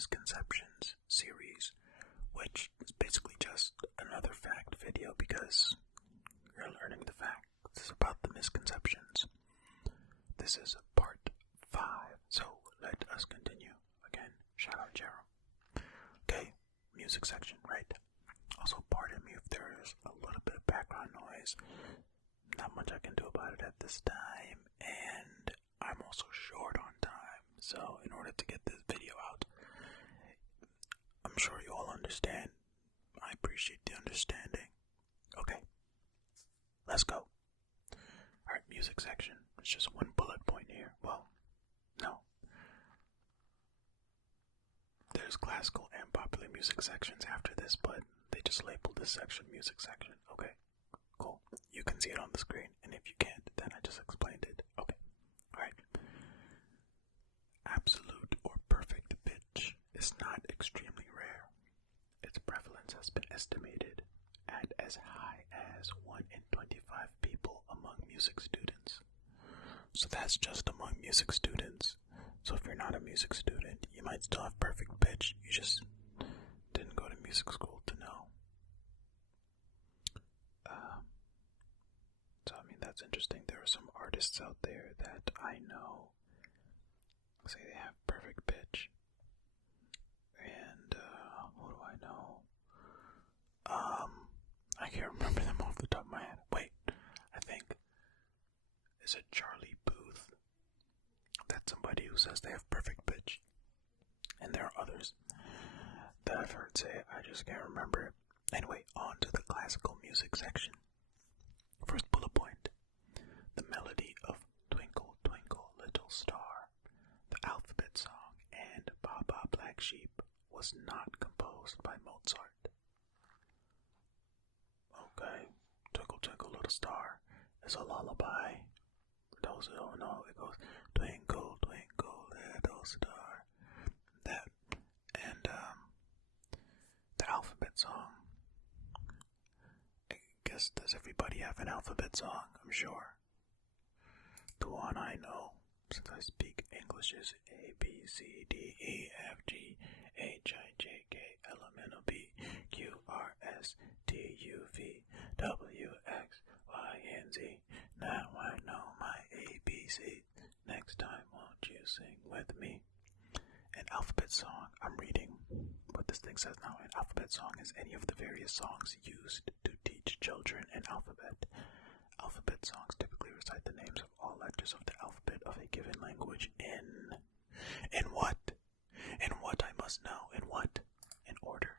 Misconceptions series, which is basically just another fact video because you're learning the facts about the misconceptions. This is part 5, so let us continue. Again, shout out Jerome. Okay, music section, right? Also, pardon me if there is a little bit of background noise. Not much I can do about it at this time, and I'm also short on time, so in order to get this video out, I'm sure you all understand. I appreciate the understanding. Okay, let's go. Alright, music section. It's just one bullet point here. Well, no. There's classical and popular music sections after this, but they just labeled this section music section. Okay, cool. You can see it on the screen, and if you can't, then I just explained it. Okay, alright. Absolute or perfect pitch is not extremely rare. Its prevalence has been estimated at as high as 1 in 25 people among music students. So that's just among music students. So if you're not a music student, you might still have perfect pitch. You just didn't go to music school to know. So I mean, that's interesting. There are some artists out there that I know say they have perfect pitch. And who do I know? I can't remember them off the top of my head. Wait, I think, is it Charlie Booth? That's somebody who says they have perfect pitch. And there are others that I've heard say it, I just can't remember it. Anyway, on to the classical music section. First bullet point. The melody of Twinkle, Twinkle, Little Star, the alphabet song, and Baba Black Sheep was not composed by Mozart. Okay, Twinkle, Twinkle, Little Star is a lullaby. For those who don't know, it goes Twinkle, Twinkle, Little Star. That, and the alphabet song. I guess, does everybody have an alphabet song? I'm sure. The one I know, since I speak English, is A, B, C, D, E, F, G, H, I, J, K, L, M, N, O, P, Q, R, S, T, U, V, W, X, Y, and Z. Now I know my ABC. Next time, won't you sing with me? An alphabet song, I'm reading what this thing says now. An alphabet song is any of the various songs used to teach children an alphabet. Alphabet songs typically recite the names of all letters of the alphabet of a given language in what? In what, I must know. In what? In order.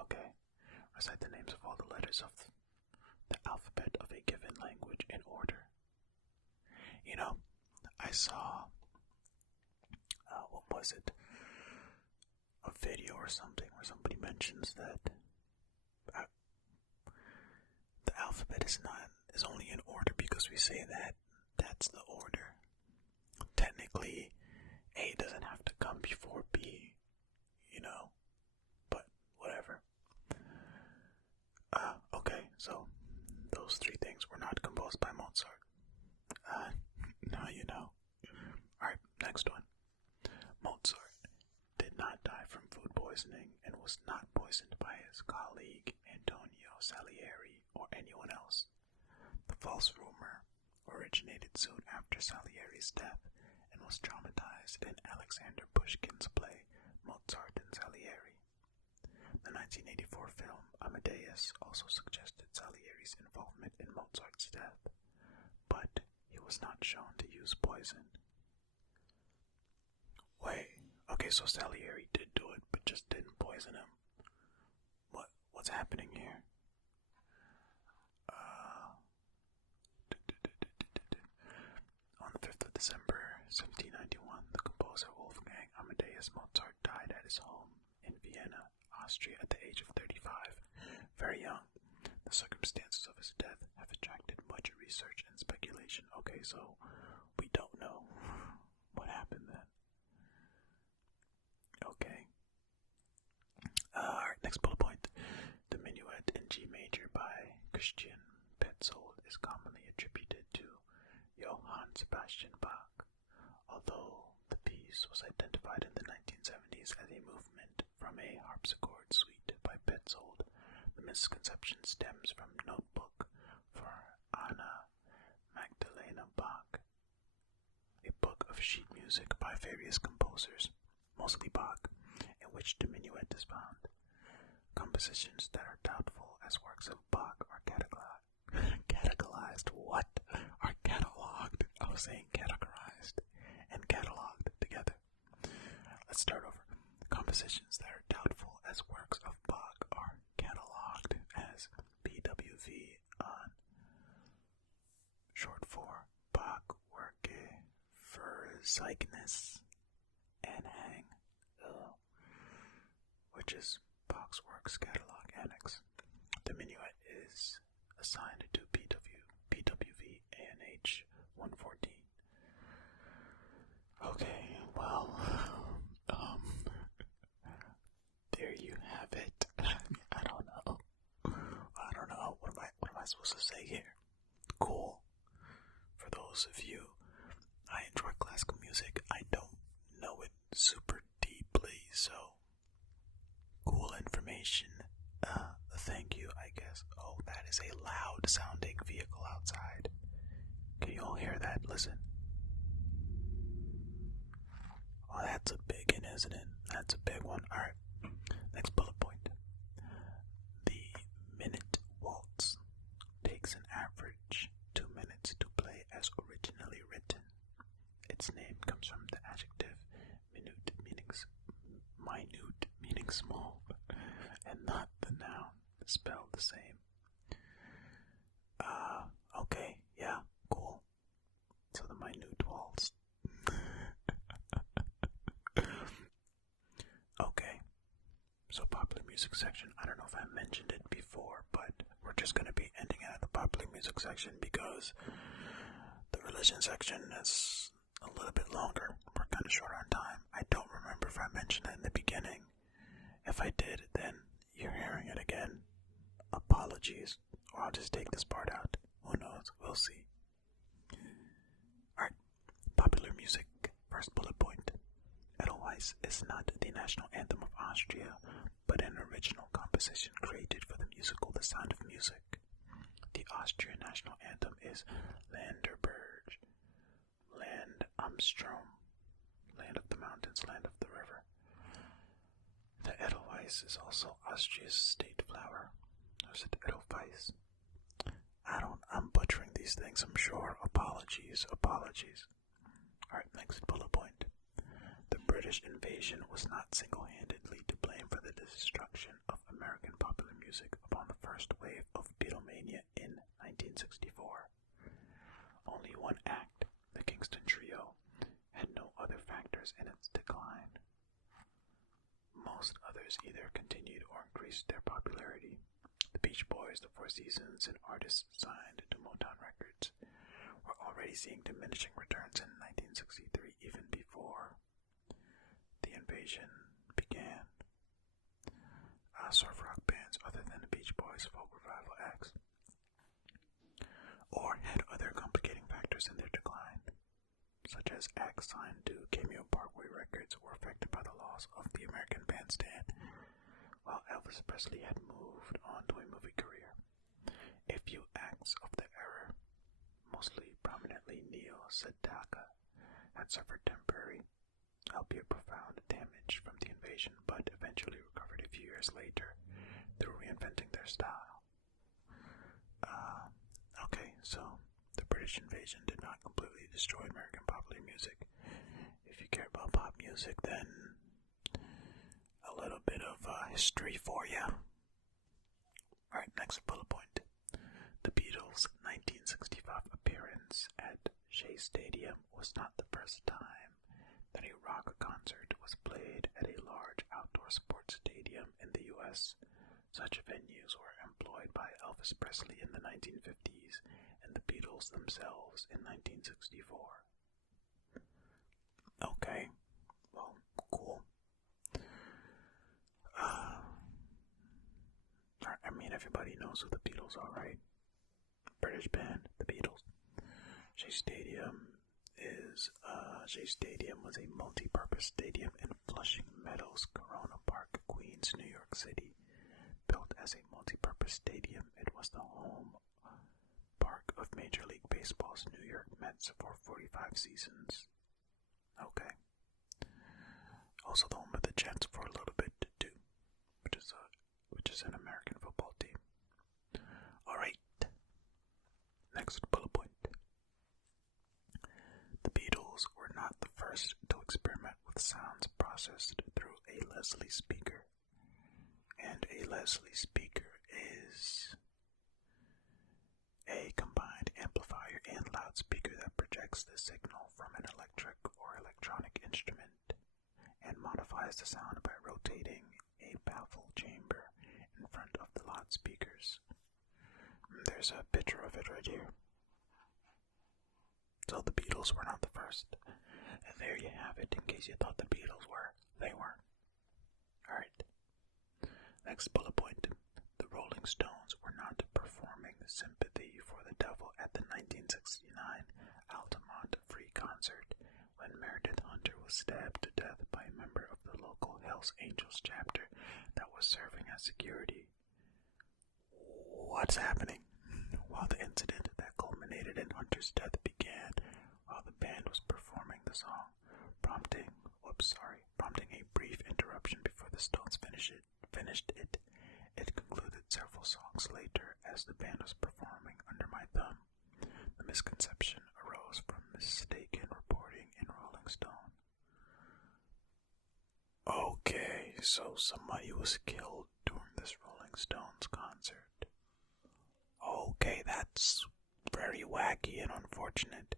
Okay. Recite the names of all the letters of the alphabet of a given language in order. You know, I saw, what was it? A video or something where somebody mentions that the alphabet is only in order because we say that that's the order. Technically, A doesn't have to come before B, you know, but whatever. Okay, so those 3 things were not composed by Mozart. Now you know. Alright, next one. Mozart did not die from food poisoning and was not poisoned by his colleague Antonio Salieri or anyone else. The false rumor originated soon after Salieri's death and was dramatized in Alexander Pushkin's play Mozart and Salieri. The 1984 film Amadeus also suggested Salieri's involvement in Mozart's death, but he was not shown to use poison. Wait, okay, so Salieri did do it, but just didn't poison him. What's happening here? On the 5th of December, 1791, the composer Wolfgang Amadeus Mozart died at his home in Vienna, Austria, at the age of 35, very young. The circumstances of his death have attracted much research and speculation. Okay, so we don't know what happened then. Okay. Alright, next bullet point. The Minuet in G major by Christian Petzold is commonly attributed to Johann Sebastian Bach, although the piece was identified in the 1970s as a movement from a harpsichord suite by Petzold. The misconception stems from Notebook for Anna Magdalena Bach, a book of sheet music by various composers, mostly Bach, in which the minuet is found. Compositions that are doubtful as works of Bach are categorized. What? Are cataloged. I was saying categorized and cataloged together. Let's start over. Compositions that are doubtful as works of Bach are cataloged as BWV on short for Bach Werke Verzeichnis Anhang, which is Bach's Works Catalog Annex. The minuet is assigned to BWV ANH 114. Okay, well, there you have it. I don't know. What am I supposed to say here? Cool. For those of you, I enjoy classical music. I don't know it super deeply, so cool information. Thank you, I guess. Oh, that is a loud sounding vehicle outside. Can you all hear that? Listen. Oh, that's a big one, isn't it? That's a big one. Alright. Next bullet point. The minute waltz takes an average 2 minutes to play as originally written. Its name comes from the adjective minute, meaning small, and not the noun, spelled the same. Okay, yeah, cool. So the minute waltz. Okay, so popular music section. I don't know if I mentioned it before, but we're just going to be ending it at the popular music section because the religion section is a little bit longer. We're kind of short on time. I don't remember if I mentioned it in the beginning. If I did, then you're hearing it again. Apologies, or I'll just take this part out. Who knows? We'll see. Alright, popular music. First bullet point. Edelweiss is not the national anthem of Austria, but an original composition created for the musical The Sound of Music. The Austrian national anthem is Landerberg, Land Amstrom, Land of the Mountains, Land of the River. The Edelweiss is also Austria's state flower. Or is it Edelweiss? I'm butchering these things, I'm sure. Apologies. Alright, next bullet point. The British invasion was not single-handedly to blame for the destruction of American popular music upon the first wave of Beatlemania in 1964. Only one act, the Kingston Trio, had no other factors in its decline. Most others either continued or increased their popularity. The Beach Boys, the Four Seasons, and artists signed to Motown Records were already seeing diminishing returns in 1963, even before the invasion began. Surf rock bands other than the Beach Boys, folk revival acts, or had other complicating factors in their decline, such as acts signed to Cameo Parkway Records were affected by the loss of the American Bandstand, while Elvis Presley had moved on to a movie career. A few acts of the era, mostly prominently Neil Sedaka, had suffered temporary, albeit profound, damage from the invasion, but eventually recovered a few years later through reinventing their style. Okay, so the British invasion did not completely destroy American popular music. If you care about pop music, then a little bit of history for you. Alright, next bullet point. The Beatles' 1965 appearance at Shea Stadium was not the first time that a rock concert was played at a large outdoor sports stadium in the U.S. Such venues were employed by Elvis Presley in the 1950s and the Beatles themselves in 1964. Okay, well, cool. I mean, everybody knows who the Beatles are, right? British band, the Beatles. Shea Stadium is Shea Stadium was a multi-purpose stadium in Flushing Meadows, Corona Park, Queens, New York City. Built as a multi-purpose stadium, it was the home park of Major League Baseball's New York Mets for 45 seasons. Okay. Also the home of the Jets for a little bit too, which is an American football team. Alright. Next bullet point. The Beatles were not the first to experiment with sounds processed through a Leslie speaker. And a Leslie speaker is a combined amplifier and loudspeaker that projects the signal from an electric or electronic instrument and modifies the sound by rotating a baffle chamber in front of the loudspeakers. There's a picture of it right here. So the Beatles were not the first. And there you have it, in case you thought the Beatles were. They weren't. Alright. Next bullet point. The Rolling Stones were not performing Sympathy for the Devil at the 1969 Altamont Free Concert when Meredith Hunter was stabbed to death by a member of the local Hells Angels chapter that was serving as security. What's happening? While the incident that culminated in Hunter's death began while the band was performing the song, prompting a brief interruption before the Stones finished it. It concluded several songs later as the band was performing Under My Thumb. The misconception arose from mistaken reporting in Rolling Stone. Okay, so somebody was killed during this Rolling Stones concert. Okay, that's very wacky and unfortunate.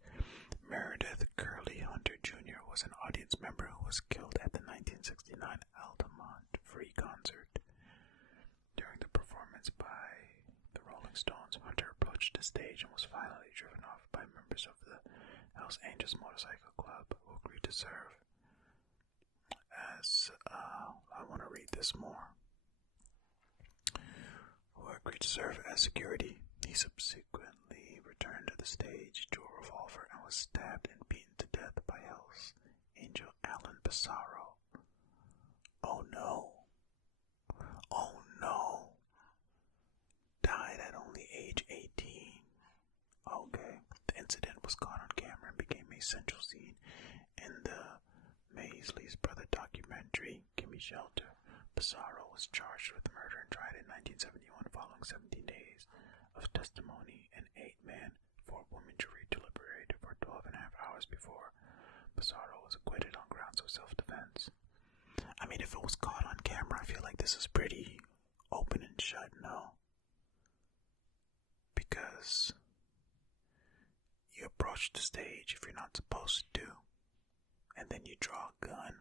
Meredith Curly Hunter Jr. was an audience member who was killed at the 1969 Altamont Free Concert. During the performance by the Rolling Stones, Hunter approached the stage and was violently driven off by members of the Hells Angels Motorcycle Club who agreed to serve as, I want to read this more. Who agreed to serve as security. He subsequently returned to the stage, drew a revolver, and was stabbed and beaten to death by Hells Angel Alan Pissarro. Oh no. Oh no. Died at only age 18. Okay. The incident was caught on camera and became a central scene in the Maisley's Brother documentary, Gimme Shelter. Pissarro was charged with murder and tried in 1971 following 17 days of testimony. An 8-man, 4-woman jury deliberated for 12 and a half hours before Pissarro was acquitted on grounds of self-defense. I mean, if it was caught on camera, I feel like this is pretty open and shut, no? Because you approach the stage if you're not supposed to, and then you draw a gun.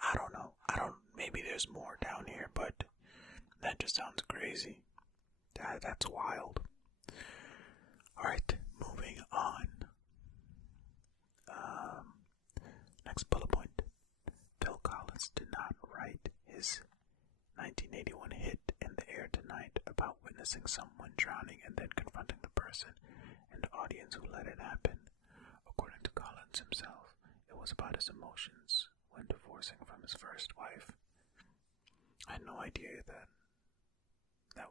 I don't know. Maybe there's more down here, but that just sounds crazy. That's wild. Alright, moving on. Next bullet point. Phil Collins did not write his 1981 hit In the Air Tonight about witnessing someone drowning and then confronting the person and the audience who let it happen. According to Collins himself, it was about his emotions when divorcing from his first wife. I had no idea that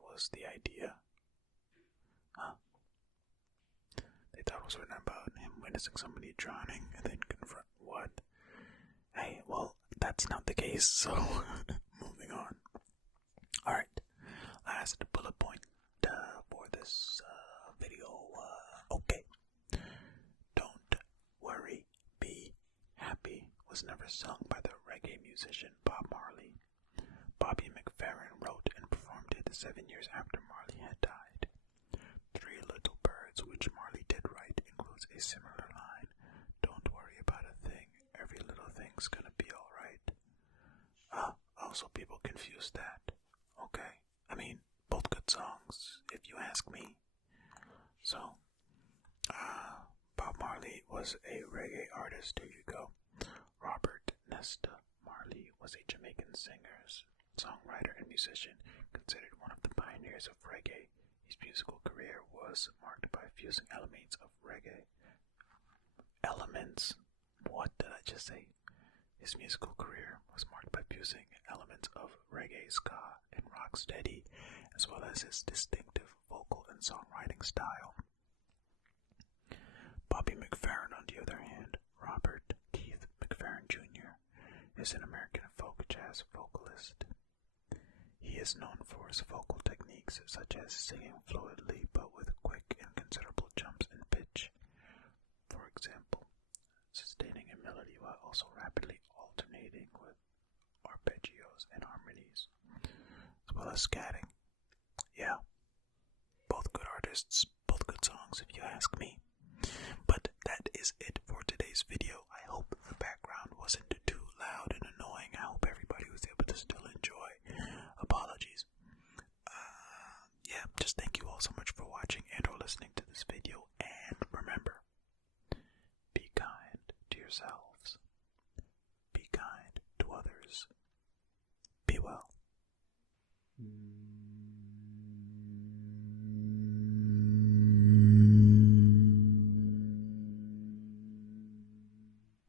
was the idea. Huh? They thought it was written about him witnessing somebody drowning and then confront what? Hey, well, that's not the case, so moving on. Alright, last bullet point for this video. Okay. Don't worry, be happy was never sung by the reggae musician Bob Marley. Bobby McFerrin wrote and performed it 7 years after Marley had died. Three Little Birds, which Marley did write, includes a similar line, "Don't worry about a thing, every little thing's gonna be alright." Also people confuse that. Okay, I mean, both good songs, if you ask me. So, Bob Marley was a reggae artist, here you go. Robert Nesta Marley was a Jamaican singer, songwriter, and musician, considered one of the pioneers of reggae. His musical career was marked by fusing elements of reggae elements. What did I just say? His musical career was marked by fusing elements of reggae, ska, and rocksteady, as well as his distinctive vocal and songwriting style. Bobby McFerrin, on the other hand, Robert Keith McFerrin Jr., is an American folk jazz vocalist. He is known for his vocal techniques such as singing fluidly but with quick and considerable jumps in pitch. For example, sustaining a melody while also rapidly alternating with arpeggios and harmonies, as well as scatting. Yeah, both good artists, both good songs if you ask me. But that is it for today's video. I hope the background wasn't too loud and annoying. I hope everybody was able to still enjoy. Apologies. Yeah, just thank you all so much for watching and or listening to this video. And remember, be kind to yourself.